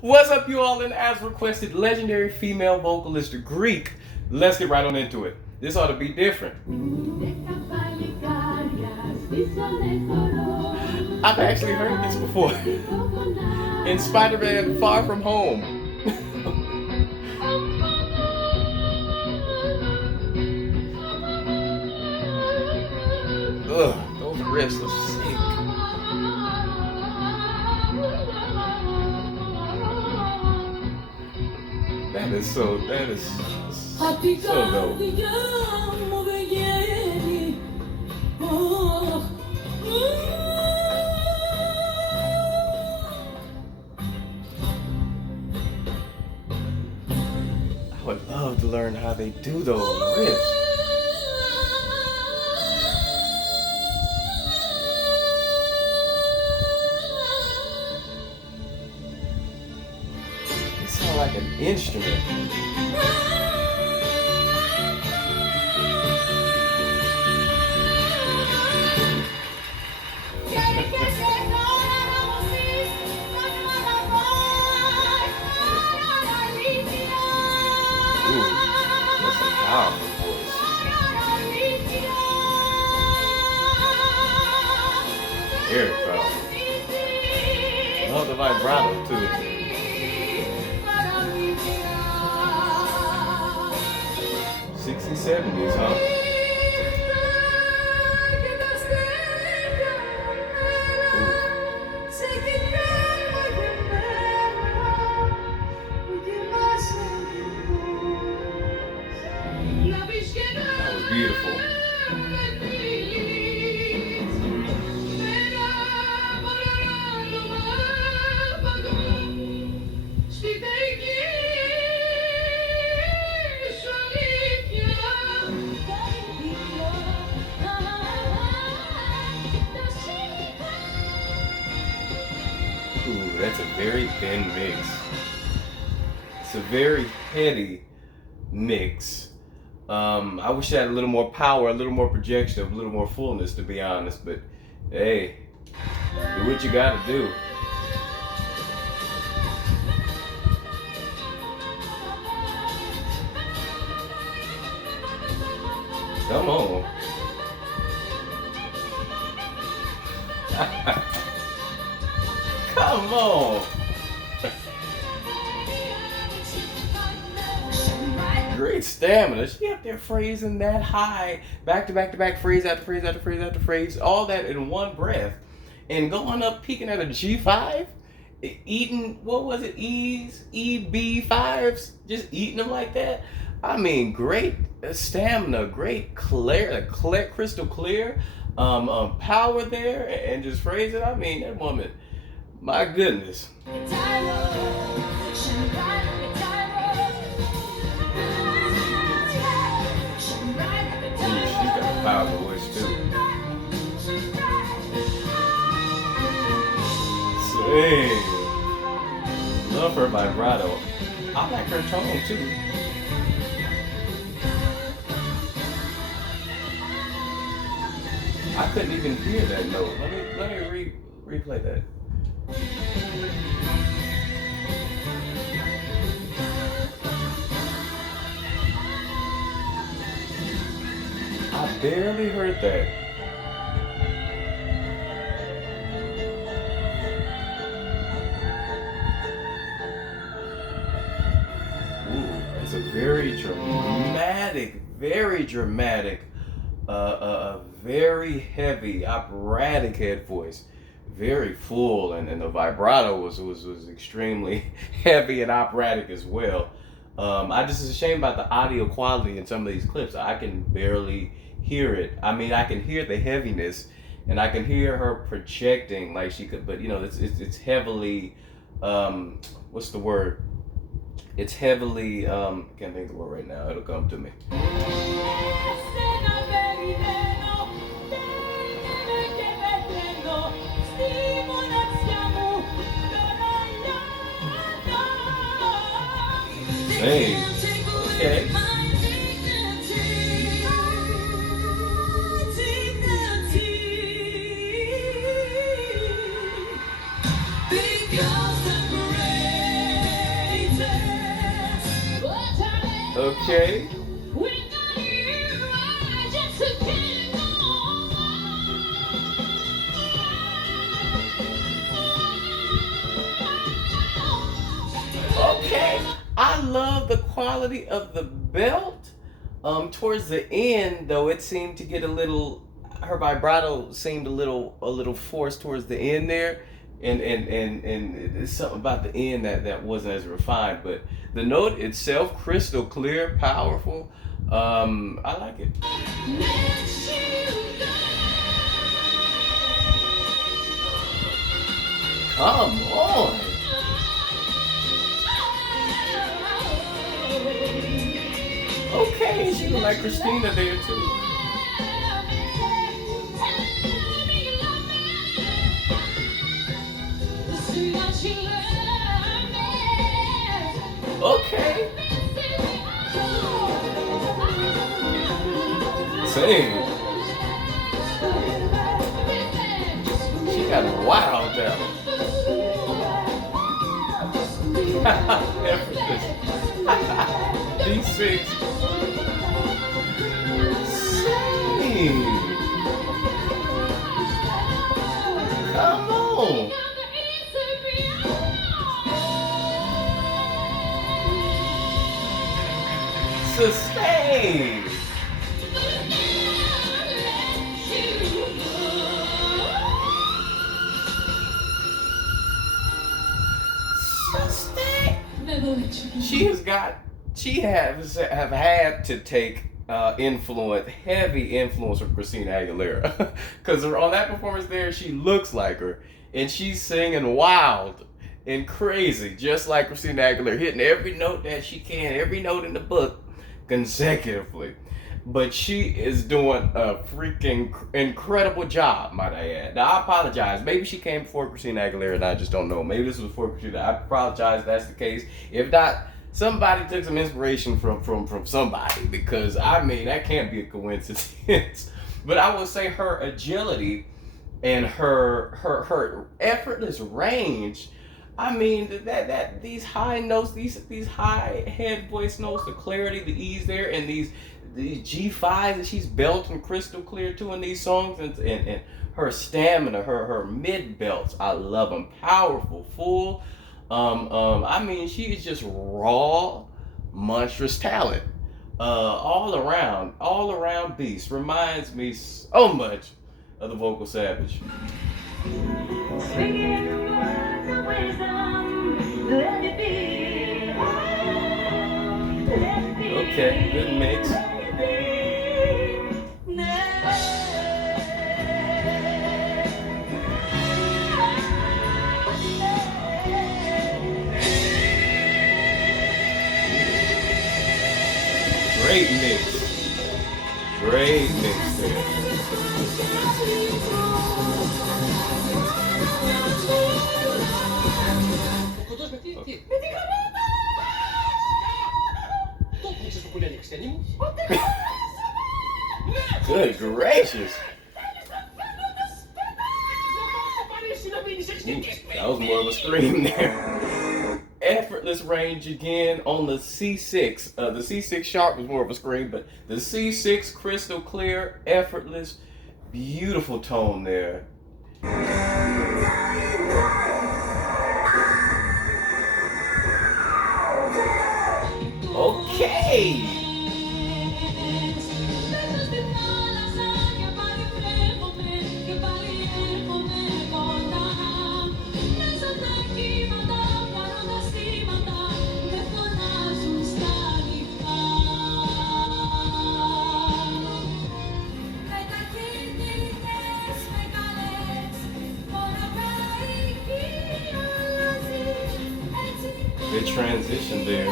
What's up, you all, and as requested, legendary female vocalist Greek. Let's get right on into it. This ought to be different. I've actually heard this before. In Spider-Man Far From Home. Ugh, those riffs are sick. That is so dope. I would love to learn how they do those riffs. They sound like an instrument. Powerful voice. Very powerful. Love the vibrato too. 60s, 70s, huh? That was beautiful. Ooh, that's a very thin mix. It's a very heady mix. I wish I had a little more power, a little more projection, a little more fullness, to be honest. But hey, do what you gotta do. Come on. Come on. Great stamina. She up there phrasing that high, back to back to back, phrase after phrase after phrase after phrase, all that in one breath, and going up peaking at a G5, eating, what was it, EB5s, just eating them like that. I mean, great stamina, great crystal clear, power there, and just phrase it. I mean, that woman, my goodness. Powerful voice too. Sing. Love her vibrato. I like her tone too. I couldn't even hear that note. Let me replay that. I barely heard that. Ooh, it's a very dramatic, very heavy, operatic head voice. Very full, and the vibrato was extremely heavy and operatic as well. I just is ashamed about the audio quality in some of these clips. I can barely hear it. I mean, I can hear the heaviness, and I can hear her projecting like she could, but you know, it's heavily, what's the word? It's heavily, can't think of the word right now. It'll come to me. Hey, okay. Okay. Okay. I love the quality of the belt. Towards the end, though, it seemed to get a little. Her vibrato seemed a little forced towards the end there, and it's something about the end that wasn't as refined. But the note itself, crystal clear, powerful. I like it. Come on. Okay, she look like Christina there too. Okay. Same. She got a wild talent. D6. Same. Come on. Sustain. Sustain. She have had to take heavy influence from Christina Aguilera, because on that performance there, she looks like her, and she's singing wild and crazy, just like Christina Aguilera, hitting every note that she can, every note in the book, consecutively. But she is doing a freaking incredible job, might I add. Now, I apologize. Maybe she came before Christina Aguilera and I just don't know. Maybe this was before Christina. I apologize if that's the case. If not, somebody took some inspiration from somebody, because, I mean, that can't be a coincidence. But I would say her agility and her effortless range. I mean, that these high notes, these high head voice notes, the clarity, the ease there, and these G5s that she's belting crystal clear to in these songs, and her stamina, her mid belts, I love them. Powerful, full. I mean, she is just raw, monstrous talent. All around beast. Reminds me so much of the Vocal Savage. Okay, good mix. Great mix. Great mix there. Good gracious. That was more of a scream there. Effortless range again on the C6. The C6 sharp was more of a scream, but the C6 crystal clear, effortless, beautiful tone there. Okay. Good transition there.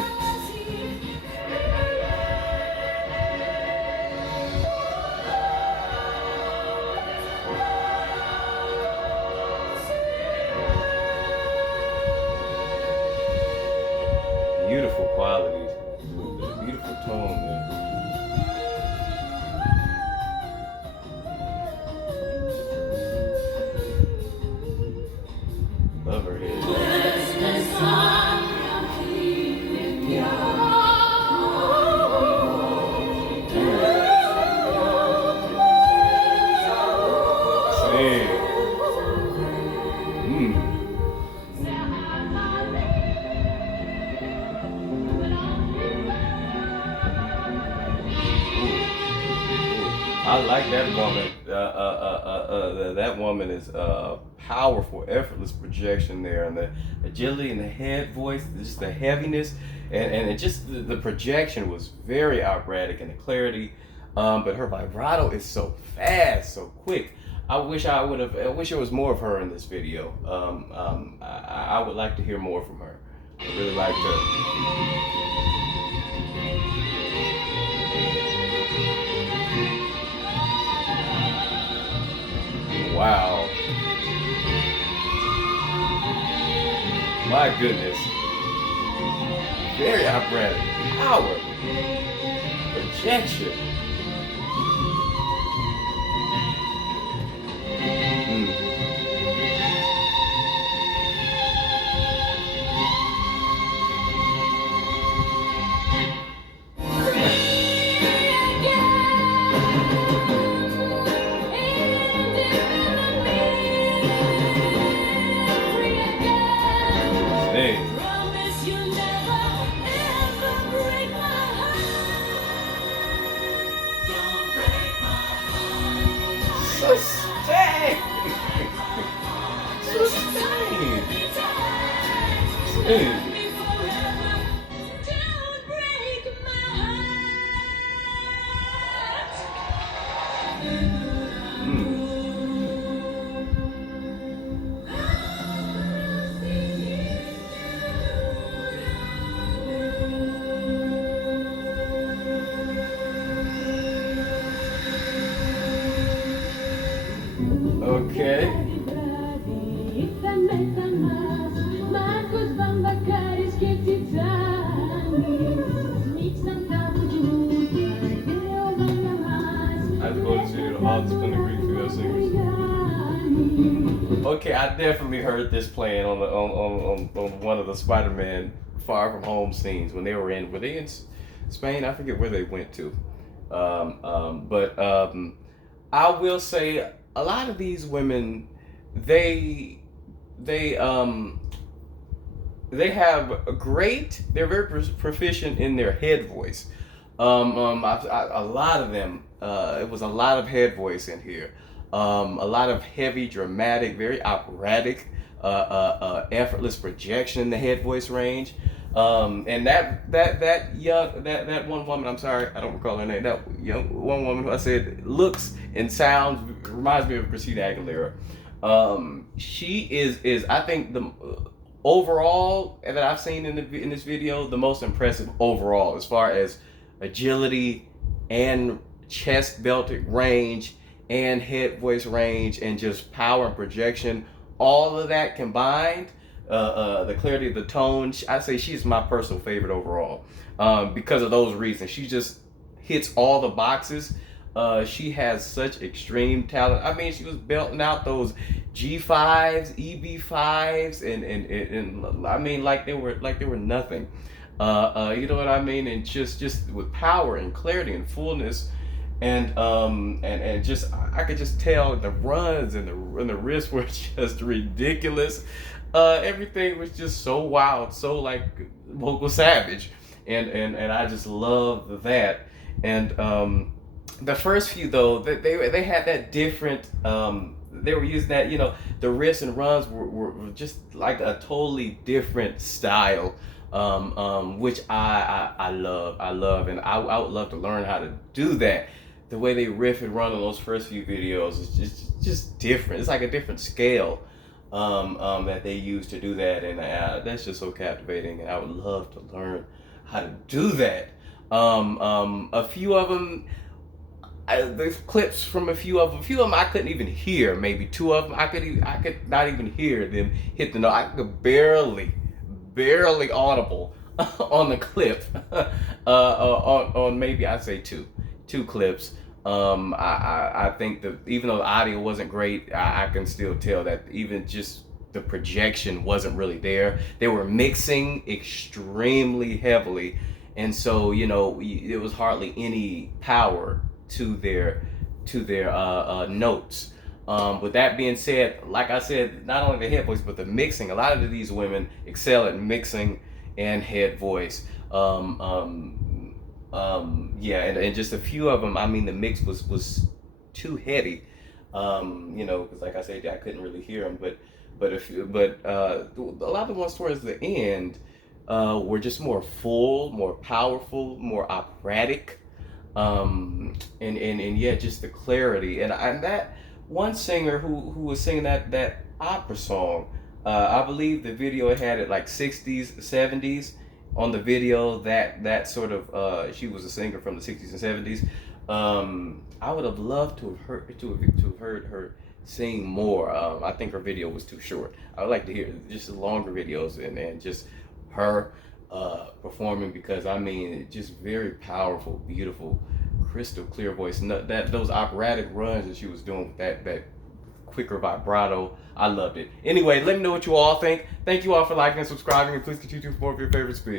Beautiful qualities. Beautiful tone there. Love her head. I like that woman. That woman is powerful, effortless projection there, and the agility and the head voice, just the heaviness, and it just the projection was very operatic and the clarity. But her vibrato is so fast, so quick. I wish I would have. I wish there was more of her in this video. I would like to hear more from her. I really like her. Wow. My goodness. Very operatic. Power. Projection. Sustain! Sustain! Sustain! Okay. Okay, I definitely heard this playing on one of the Spider-Man Far From Home scenes when they were in Spain? I forget where they went to. But I will say a lot of these women, they have a great. They're very proficient in their head voice. A lot of them. It was a lot of head voice in here. A lot of heavy, dramatic, very operatic, effortless projection in the head voice range. And that one woman, I'm sorry, I don't recall her name. That one woman who I said looks and sounds reminds me of Christina Aguilera. She is I think the overall that I've seen in this video the most impressive overall as far as agility and chest belted range and head voice range and just power and projection. All of that combined. The clarity of the tone, I say she's my personal favorite overall because of those reasons. She just hits all the boxes. She has such extreme talent. I mean, she was belting out those G5s, EB5s, and I mean like they were nothing. You know what I mean? And just with power and clarity and fullness. And just I could just tell the runs and the risks were just ridiculous. Everything was just so wild, so like vocal savage, and I just love that. And the first few though, they had that different. They were using that, the risks and runs were just like a totally different style. Which I love, and I would love to learn how to do that. The way they riff and run on those first few videos is just different. It's like a different scale that they use to do that, and that's just so captivating. And I would love to learn how to do that. A few of them, there's clips from a few of them I couldn't even hear. Maybe two of them I could not even hear them hit the note. I could barely audible on the clip. On maybe I'd say two clips. I think that even though the audio wasn't great, I can still tell that even just the projection wasn't really there. They were mixing extremely heavily, and so there was hardly any power to their notes. With that being said, like I said, not only the head voice but the mixing. A lot of these women excel at mixing and head voice. Yeah, and just a few of them. I mean, the mix was too heady. You know, because like I said, I couldn't really hear them. But a lot of the ones towards the end were just more full, more powerful, more operatic, and yet just the clarity. And that one singer who was singing that opera song, I believe the video had it like 60s, 70s. On the video, that sort of she was a singer from the 60s and 70s. I would have loved to have heard her sing more. I think her video was too short. I would like to hear just longer videos and just her performing, because I mean, just very powerful, beautiful, crystal clear voice. That those operatic runs that she was doing with that quicker vibrato, I loved it. Anyway, let me know what you all think. Thank you all for liking and subscribing, and please continue to more of your favorite speech.